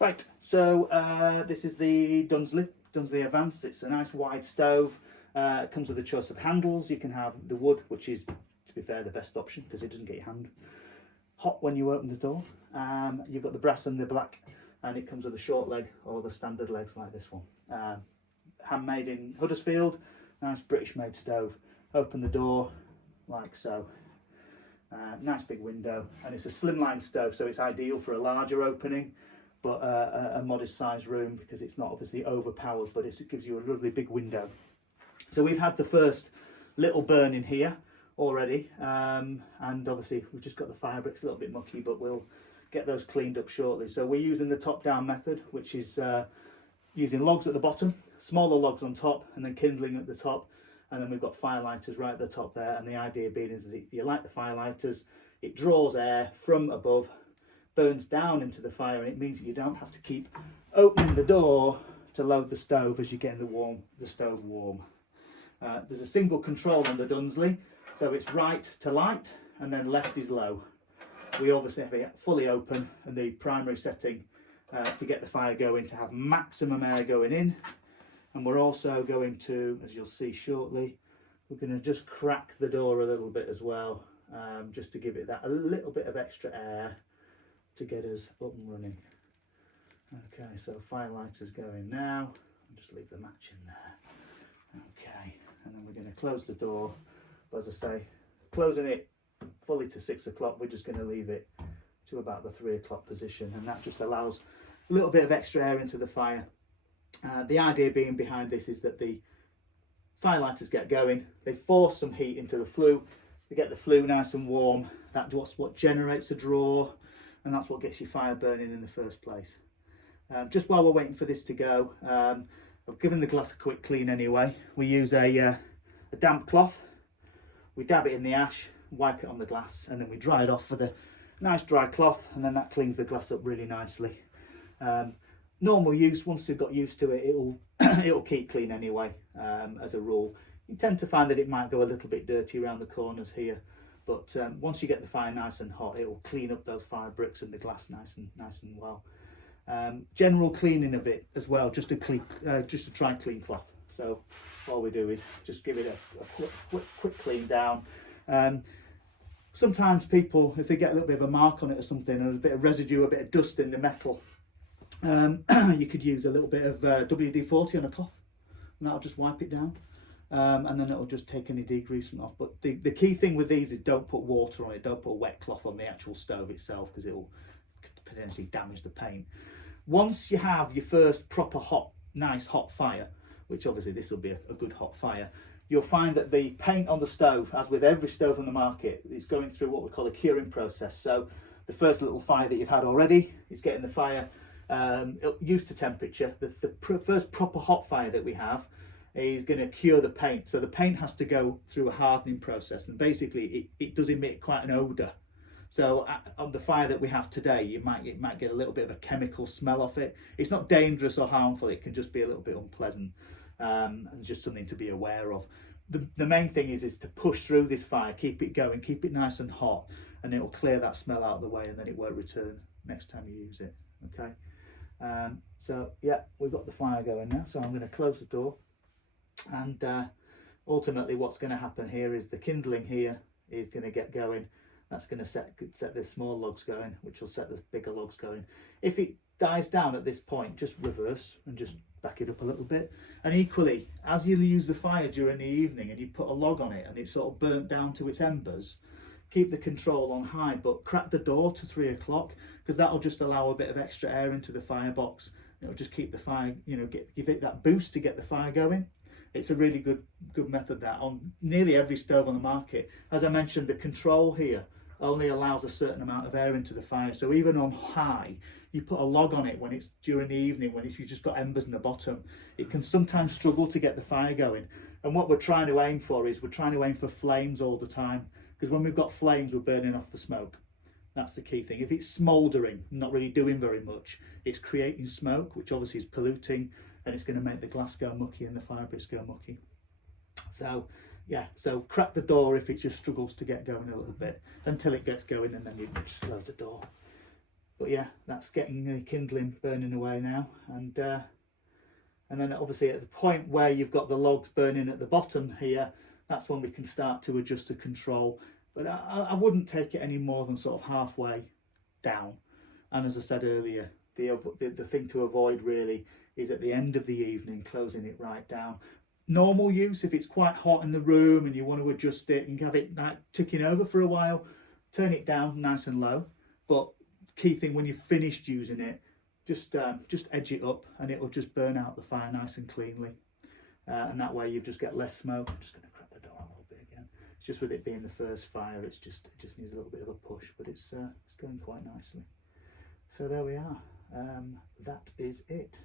Right, so this is the Dunsley Avance. It's a nice wide stove. It comes with a choice of handles. You can have the wood, which is, to be fair, the best option because it doesn't get your hand hot when you open the door. You've got the brass and the black, and it comes with a short leg or the standard legs like this one. Handmade in Huddersfield, nice British made stove. Open the door like so. Nice big window, and it's a slimline stove, so it's ideal for a larger opening, but a modest sized room because it's not obviously overpowered, but it gives you a lovely big window. So we've had the first little burn in here already, and obviously we've just got the fire bricks a little bit mucky, but we'll get those cleaned up shortly. So we're using the top down method, which is using logs at the bottom, smaller logs on top, and then kindling at the top. And then we've got fire lighters right at the top there, and the idea being is that if you light the fire lighters, it draws air from above, burns down into the fire, and it means that you don't have to keep opening the door to load the stove as you're getting the stove warm. There's a single control on the Dunsley, so it's right to light and then left is low. We obviously have it fully open, and the primary setting to get the fire going, to have maximum air going in. And we're also going to, as you'll see shortly, we're going to just crack the door a little bit as well, just to give it that a little bit of extra air to get us up and running. Okay, so fire lighter's going now. I'll just leave the match in there. Okay, and then we're going to close the door. But as I say, closing it fully to 6 o'clock, we're just going to leave it to about the 3 o'clock position, and that just allows a little bit of extra air into the fire. The idea being behind this is that the firelighters get going, they force some heat into the flue, they get the flue nice and warm. That's what generates a draw, and that's what gets your fire burning in the first place. Just while we're waiting for this to go, I've given the glass a quick clean anyway. We use a damp cloth, we dab it in the ash, wipe it on the glass, and then we dry it off with a nice dry cloth, and then that cleans the glass up really nicely. Normal use, once you've got used to it, it'll keep clean anyway, as a rule. You tend to find that it might go a little bit dirty around the corners here, but once you get the fire nice and hot, it will clean up those fire bricks and the glass nice and well. General cleaning of it as well, just a dry clean cloth. So all we do is just give it a quick clean down. Sometimes people, if they get a little bit of a mark on it or something, or a bit of residue, a bit of dust in the metal, you could use a little bit of WD-40 on a cloth, and that'll just wipe it down, and then it'll just take any degreasing off. But the key thing with these is don't put water on it, don't put a wet cloth on the actual stove itself, because it will potentially damage the paint. Once you have your first proper nice hot fire, which obviously this will be a good hot fire, you'll find that the paint on the stove, as with every stove on the market, is going through what we call a curing process. So the first little fire that you've had already is getting the fire used to temperature. The first proper hot fire that we have is going to cure the paint. So the paint has to go through a hardening process, and basically it does emit quite an odour. So on the fire that we have today, it might get a little bit of a chemical smell off it. It's not dangerous or harmful, it can just be a little bit unpleasant, and just something to be aware of. The main thing is to push through this fire, keep it going, keep it nice and hot, and it will clear that smell out of the way, and then it won't return next time you use it. Okay. So yeah, we've got the fire going now, so I'm going to close the door, and ultimately what's going to happen here is the kindling here is going to get going. That's going to set the small logs going, which will set the bigger logs going. If it dies down at this point, just reverse and just back it up a little bit. And equally, as you use the fire during the evening and you put a log on it and it's sort of burnt down to its embers, keep the control on high, but crack the door to 3 o'clock, because that'll just allow a bit of extra air into the firebox. It'll just keep the fire, give it that boost to get the fire going. It's a really good method that on nearly every stove on the market. As I mentioned, the control here only allows a certain amount of air into the fire. So even on high, you put a log on it when it's during the evening, when you've just got embers in the bottom, it can sometimes struggle to get the fire going. And what we're trying to aim for is we're trying to aim for flames all the time, because when we've got flames, we're burning off the smoke. That's the key thing. If it's smouldering, not really doing very much, it's creating smoke, which obviously is polluting, and it's going to make the glass go mucky and the fire bricks go mucky. So yeah, so crack the door if it just struggles to get going a little bit until it gets going, and then you just close the door. But yeah, that's getting the kindling burning away now, and then obviously at the point where you've got the logs burning at the bottom here, that's when we can start to adjust the control. But I wouldn't take it any more than sort of halfway down. And as I said earlier, the thing to avoid really is at the end of the evening, closing it right down. Normal use, if it's quite hot in the room and you want to adjust it and have it like ticking over for a while, turn it down nice and low. But key thing, when you've finished using it, just edge it up and it'll just burn out the fire nice and cleanly. And that way you just get less smoke. I'm just going to crack the door a little bit again. It's just with it being the first fire, it just needs a little bit of a push, but it's going quite nicely. So there we are. That is it.